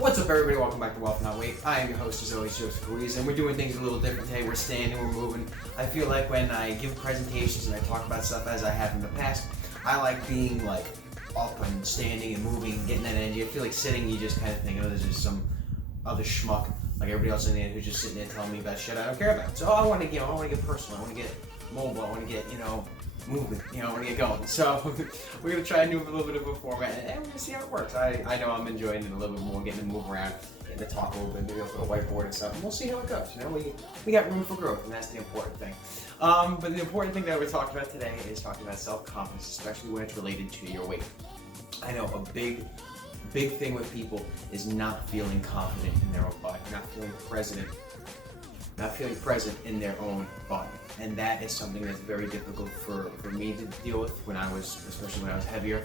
What's up, everybody? Welcome back to Wealth Not Weight. I am your host, as always, Coizza, and we're doing things a little different today. We're standing, we're moving. I feel like when I give presentations and I talk about stuff as I have in the past, I like being like up and standing and moving and getting that energy. I feel like sitting, you just kind of think, oh, there's just some other schmuck like everybody else in the end who's just sitting there telling me about shit I don't care about. So I want to get personal. I want to get mobile. I want to get, movement. I want to get going. So we're going to try a new little bit of a format, and we're going to see how it works. I know I'm enjoying it a little bit more, getting to move around, getting to talk a little bit, maybe I'll put a whiteboard and stuff, and we'll see how it goes. We got room for growth, and that's the important thing. But the important thing that we're talking about today is talking about self-confidence, especially when it's related to your weight. I know a big thing with people is not feeling confident in their own body, not feeling present in their own body. And that is something that's very difficult for me to deal with especially when I was heavier.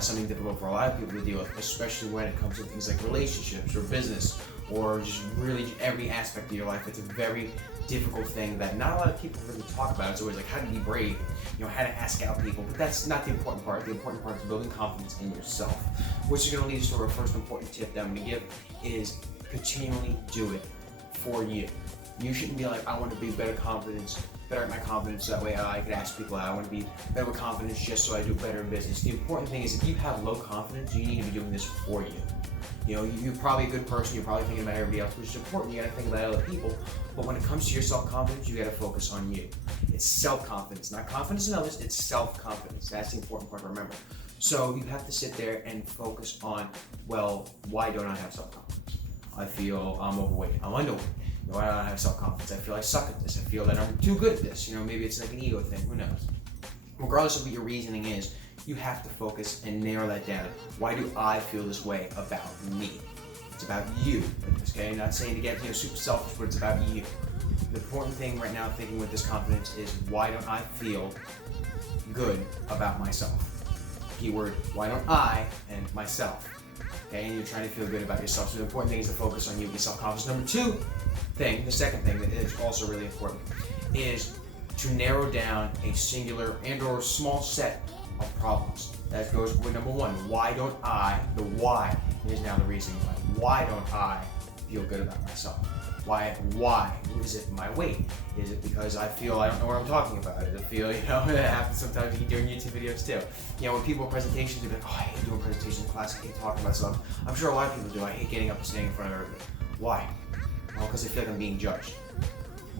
Something difficult for a lot of people to deal with, especially when it comes to things like relationships or business or just really every aspect of your life. It's a very difficult thing that not a lot of people really talk about. It's always like how to be brave, how to ask out people, but that's not the important part. The important part is building confidence in yourself, which is going to lead us to our first important tip that I'm going to give is continually do it for you. You shouldn't be like, I want to be better at my confidence, so that way I could ask people out. I want to be better with confidence just so I do better in business. The important thing is if you have low confidence, you need to be doing this for you. You're probably a good person, you're probably thinking about everybody else, which is important. You got to think about other people. But when it comes to your self-confidence, you got to focus on you. It's self-confidence, not confidence in others, it's self-confidence. That's the important part to remember. So you have to sit there and focus on, well, why don't I have self-confidence? I feel I'm overweight, I'm underweight. Why don't I have self-confidence? I feel I suck at this. I feel that I'm too good at this. Maybe it's like an ego thing. Who knows? Regardless of what your reasoning is, you have to focus and narrow that down. Why do I feel this way about me? It's about you. Okay, I'm not saying to get super selfish, but it's about you. The important thing right now, thinking with this confidence, is why don't I feel good about myself? Keyword: why don't I and myself? Okay, and you're trying to feel good about yourself. So the important thing is to focus on you and self-confidence. The second thing that is also really important is to narrow down a singular and or small set of problems. That goes with number one. Why don't I? The why is now the reason why. Why don't I feel good about myself? Why? Is it my weight? Is it because I feel I don't know what I'm talking about? Is it feel, it happens sometimes you doing YouTube videos too. When people presentations, they're like, oh, I hate doing presentations in class, I hate talking about stuff. I'm sure a lot of people do. I hate getting up and standing in front of everybody. Why? Well, because I feel like I'm being judged.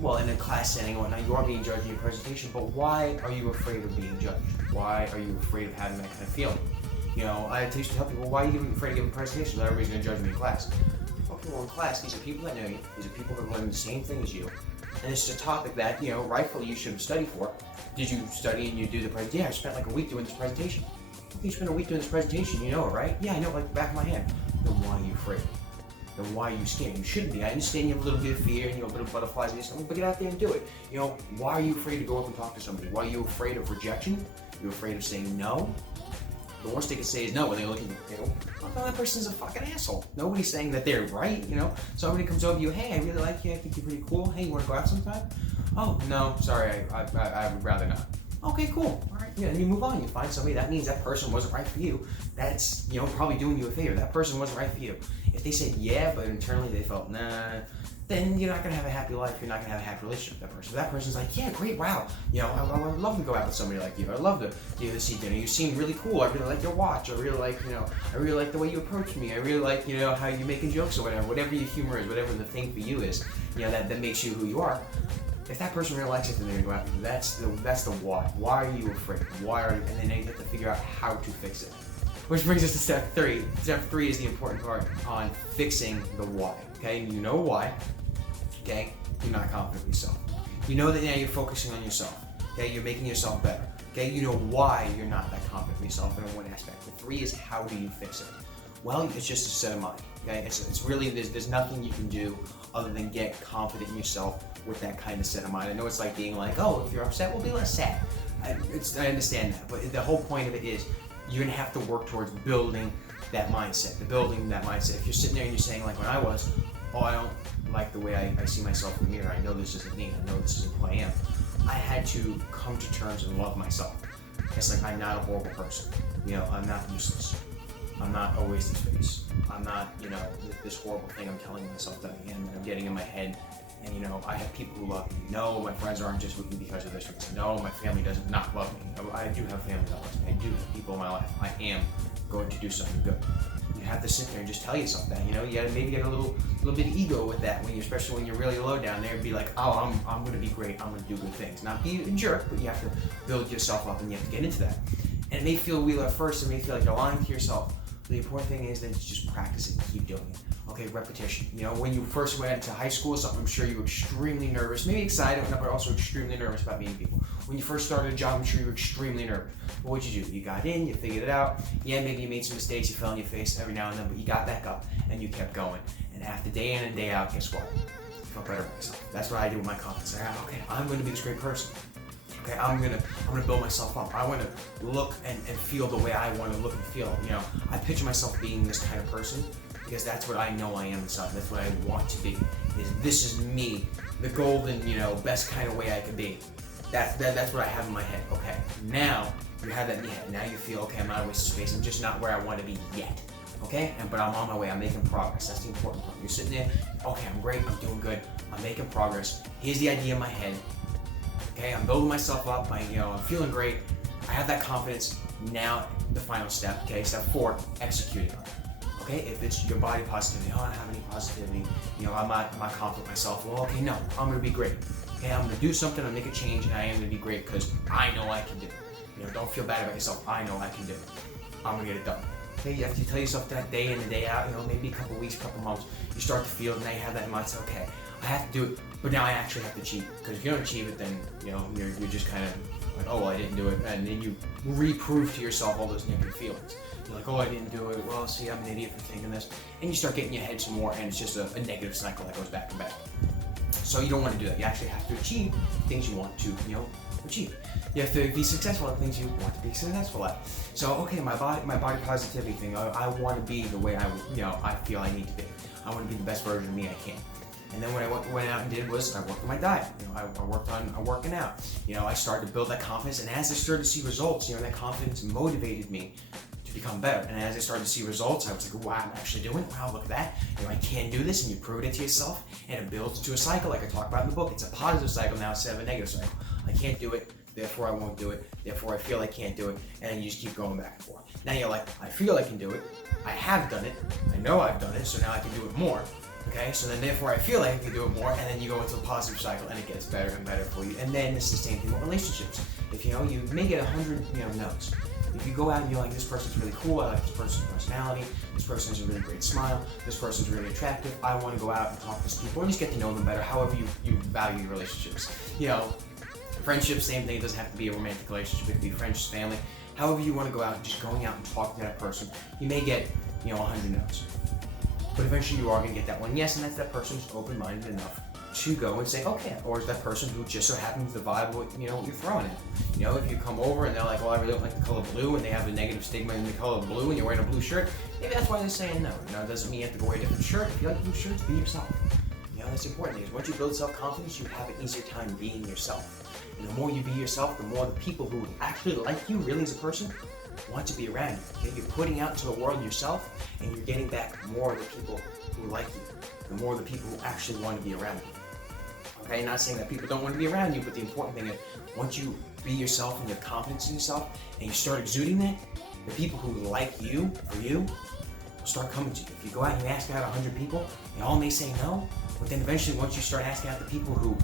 Well, in a class setting and whatnot, you are being judged in your presentation, but why are you afraid of being judged? Why are you afraid of having that kind of feeling? I used to tell people, why are you afraid of giving presentations? Everybody's going to judge me in class. Well, in class, these are people that know you, these are people that learn the same thing as you, and it's just a topic that, rightfully you should have studied for. Did you study and you do the presentation? Yeah, I spent like a week doing this presentation. You spent a week doing this presentation, you know it, right? Yeah, I know it like the back of my hand. Then why are you afraid? Then why are you scared? You shouldn't be. I understand you have a little bit of fear and a bit of butterflies in your stomach, but get out there and do it. Why are you afraid to go up and talk to somebody? Why are you afraid of rejection? You're afraid of saying no? The worst they can say is no when they look at you. They go, oh, no, that person's a fucking asshole. Nobody's saying that they're right, Somebody comes over to you, hey, I really like you, I think you're pretty cool. Hey, you want to go out sometime? Oh, no, sorry, I would rather not. Okay, cool. All right, and you move on. You find somebody. That means that person wasn't right for you. That's, probably doing you a favor. That person wasn't right for you. If they said yeah, but internally they felt nah, then you're not going to have a happy life. You're not going to have a happy relationship with that person. That person's like, yeah, great, wow. I would love to go out with somebody like you. I'd love to do this dinner. You seem really cool. I really like your watch. I really like, I really like the way you approach me. I really like, how you're making jokes or whatever. Whatever your humor is, whatever the thing for you is, that makes you who you are. If that person really likes it, then they're going to go out. That's the why. Why are you afraid? And then you have to figure out how to fix it. Which brings us to step 3. Step 3 is the important part on fixing the why. Okay, you know why. Okay, you're not confident in yourself. You know that now you're focusing on yourself. Okay, you're making yourself better. Okay, you know why you're not that confident in yourself in one aspect. The 3 is how do you fix it? Well, it's just a set of mind. Okay, it's really there's nothing you can do other than get confident in yourself with that kind of set of mind. I know it's like being like, oh, if you're upset, we'll be less sad. I understand that, but the whole point of it is you're gonna have to work towards building that mindset. If you're sitting there and you're saying, like when I was, oh, I don't like the way I see myself in the mirror. I know this isn't me. I know this isn't who I am. I had to come to terms and love myself. It's like I'm not a horrible person. I'm not useless. I'm not a waste of space. I'm not, this horrible thing I'm telling myself that I am, that I'm getting in my head. And I have people who love me. No, my friends aren't just with me because of this reason. No, my family does not love me. I do have family that loves me. I do have people in my life. I am going to do something good. You have to sit there and just tell yourself that. You gotta maybe get a little bit of ego with that especially when you're really low down there. Be like, oh, I'm gonna be great. I'm gonna do good things. Not be a jerk, but you have to build yourself up and you have to get into that. And it may feel weird at first. It may feel like you're lying to yourself. The important thing is that it's just practice it and keep doing it. Okay, repetition. When you first went into high school or something, I'm sure you were extremely nervous, maybe excited, but also extremely nervous about meeting people. When you first started a job, I'm sure you were extremely nervous. But what'd you do? You got in, you figured it out. Yeah, maybe you made some mistakes, you fell on your face every now and then, but you got back up and you kept going. And after day in and day out, guess what? I felt better about myself. That's what I do with my confidence. Okay, I'm going to be this great person. Okay, I'm gonna build myself up. I want to look and feel the way I want to look and feel. I picture myself being this kind of person because that's what I know I am inside. That's what I want to be. This is me, the golden, best kind of way I can be. That's what I have in my head. Okay, now you have that in your head. Now you feel, okay, I'm not a waste of space. I'm just not where I want to be yet. Okay, but I'm on my way. I'm making progress. That's the important part. You're sitting there. Okay, I'm great. I'm doing good. I'm making progress. Here's the idea in my head. Okay, I'm building myself up. I'm feeling great. I have that confidence. Now the final step. Okay, step 4, executing on it. Okay, if it's your body positivity, I don't have any positivity. I'm not confident in myself. Well, okay, no, I'm gonna be great. Okay, I'm gonna do something. I'm gonna make a change, and I am gonna be great because I know I can do it. Don't feel bad about yourself. I know I can do it. I'm gonna get it done. Okay, you have to tell yourself that day in and day out. Maybe a couple weeks, couple months. You start to feel, and now you have that mindset. Okay, I have to do it, but now I actually have to achieve it. Because if you don't achieve it, then you're just kind of like, oh, well, I didn't do it, and then you reprove to yourself all those negative feelings. You're like, oh, I didn't do it. Well, see, I'm an idiot for thinking this, and you start getting your head some more, and it's just a negative cycle that goes back and back. So you don't want to do that. You actually have to achieve things you want to, achieve. You have to be successful at things you want to be successful at. So, okay, my body positivity thing. I want to be the way I feel I need to be. I want to be the best version of me I can. And then what I went out and did was I worked on my diet. I worked on working out. I started to build that confidence, and as I started to see results, that confidence motivated me to become better. And as I started to see results, I was like, wow, I'm actually doing it. Wow, look at that. I can do this, and you prove it to yourself, and it builds to a cycle like I talk about in the book. It's a positive cycle now instead of a negative cycle. I can't do it, therefore I won't do it, therefore I feel I can't do it, and then you just keep going back and forth. Now you're like, I feel I can do it, I have done it, I know I've done it, so now I can do it more. Okay, so then therefore I feel like I can do it more, and then you go into a positive cycle, and it gets better and better for you. And then it's the same thing with relationships. If you may get 100 no's. If you go out and you're like, this person's really cool, I like this person's personality, this person has a really great smile, this person's really attractive, I want to go out and talk to these people, or just get to know them better, however you value your relationships. Friendships, same thing. It doesn't have to be a romantic relationship. It could be friends, family. However you want to go out, just going out and talking to that person. You may get, 100 no's. But eventually you are going to get that one yes, and that's that person who's open-minded enough to go and say, okay, or is that person who just so happens to vibe with, what you're throwing at. If you come over and they're like, well, I really don't like the color blue, and they have a negative stigma in the color blue, and you're wearing a blue shirt, maybe that's why they're saying no. It doesn't mean you have to go wear a different shirt. If you like blue shirts, be yourself. That's important because once you build self-confidence, you have an easier time being yourself. And the more you be yourself, the more the people who actually like you really as a person want to be around you. Okay? You're putting out into the world yourself, and you're getting back more of the people who like you, the more the people who actually want to be around you. Okay, not saying that people don't want to be around you, but the important thing is once you be yourself and you have confidence in yourself, and you start exuding that, the people who like you, for you, will start coming to you. If you go out and you ask out 100 people, they all may say no, but then eventually once you start asking out the people who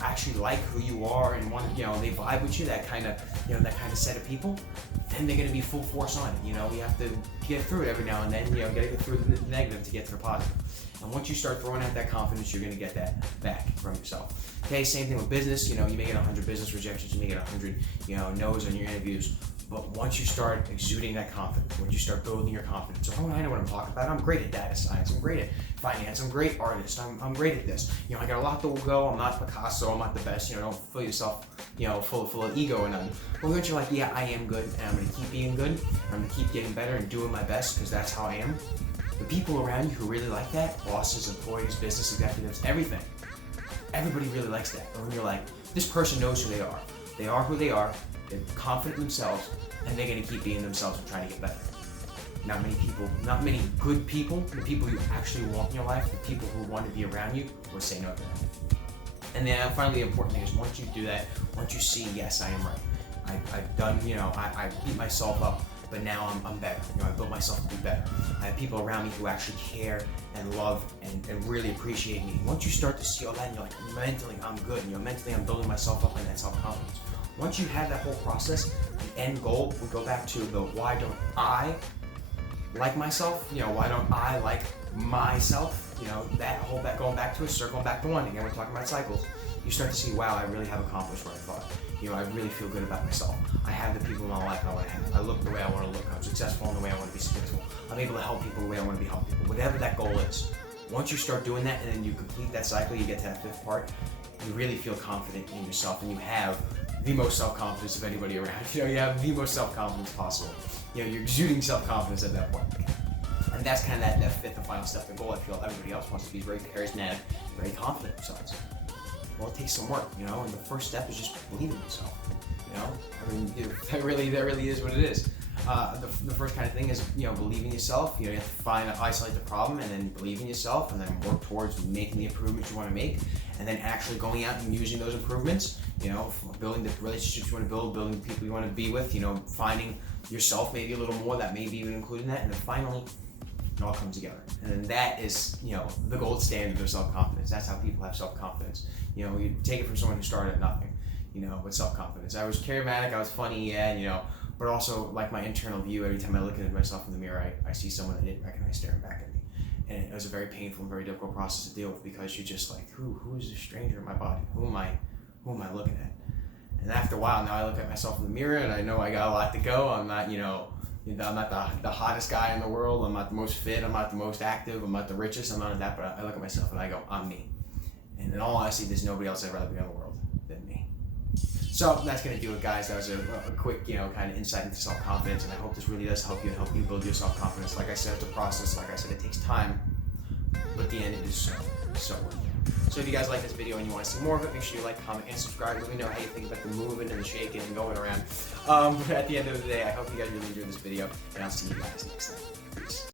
actually like who you are and want they vibe with you, that kind of set of people, then they're going to be full force on it. You have to get through it every now and then. Got to get through the negative to get to the positive. And once you start throwing out that confidence, you're going to get that back from yourself. Okay, same thing with business. You may get 100 business rejections, you may get 100 no's on your interviews. But once you start exuding that confidence, once you start building your confidence, oh, I know what I'm talking about. I'm great at data science. I'm great at finance. I'm a great artist. I'm great at this. I got a lot to go. I'm not Picasso. I'm not the best. Don't fill yourself, full of ego and nothing. But once you're like, yeah, I am good, and I'm going to keep being good. I'm going to keep getting better and doing my best because that's how I am. The people around you who really like that, bosses, employees, business executives, everything, everybody really likes that. And when you're like, this person knows who they are. They are who they are. They're confident in themselves, and they're going to keep being themselves and trying to get better. not many good people, the people you actually want in your life, the people who want to be around you, will say no to that. And then finally, the important thing is once you do that, once you see, yes, I am right. I've done, I beat myself up, but now I'm better. I built myself to be better. I have people around me who actually care and love and really appreciate me. Once you start to see all that, and you're like, mentally, I'm good. Mentally, I'm building myself up and that self-confidence. Once you have that whole process, the end goal will go back to the why don't I like myself? Why don't I like myself? Going back to it, circling back to one. Again, we're talking about cycles. You start to see, wow, I really have accomplished what I thought. I really feel good about myself. I have the people in my life I want to have. I look the way I want to look. I'm successful in the way I want to be successful. I'm able to help people the way I want to be helping people. Whatever that goal is. Once you start doing that and then you complete that cycle, you get to that fifth part, you really feel confident in yourself and you have the most self-confidence of anybody around. You have the most self-confidence possible. You're exuding self-confidence at that point. And that's kind of that fifth and final step and goal. I feel everybody else wants to be very charismatic, very confident in themselves. Well, it takes some work, and the first step is just believing in yourself. That really is what it is. The first kind of thing is, believe in yourself. You have to isolate the problem, and then believe in yourself, and then work towards making the improvements you want to make, and then actually going out and using those improvements. Building the relationships you want to build, building the people you want to be with. Finding yourself maybe a little more. That maybe even including that, and then finally, it all comes together. And then that is, the gold standard of self-confidence. That's how people have self-confidence. You take it from someone who started at nothing, with self-confidence. I was charismatic, I was funny, but also like my internal view, every time I look at myself in the mirror, I see someone I didn't recognize staring back at me. And it was a very painful and very difficult process to deal with because you're just like, who is this stranger in my body? Who am I looking at? And after a while, now I look at myself in the mirror and I know I got a lot to go. I'm not, I'm not the hottest guy in the world. I'm not the most fit. I'm not the most active. I'm not the richest. I'm none of that. But I look at myself and I go, I'm me. And in all honesty, there's nobody else I'd rather be in the world than me. So that's going to do it, guys. That was a quick, kind of insight into self-confidence. And I hope this really does help you and help you build your self-confidence. Like I said, it's a process. Like I said, it takes time. But at the end, it is so worth it. So if you guys like this video and you want to see more of it, make sure you like, comment, and subscribe. Let me know how you think about the moving and the shaking and going around. But at the end of the day, I hope you guys really enjoyed this video, and I'll see you guys next time. Peace.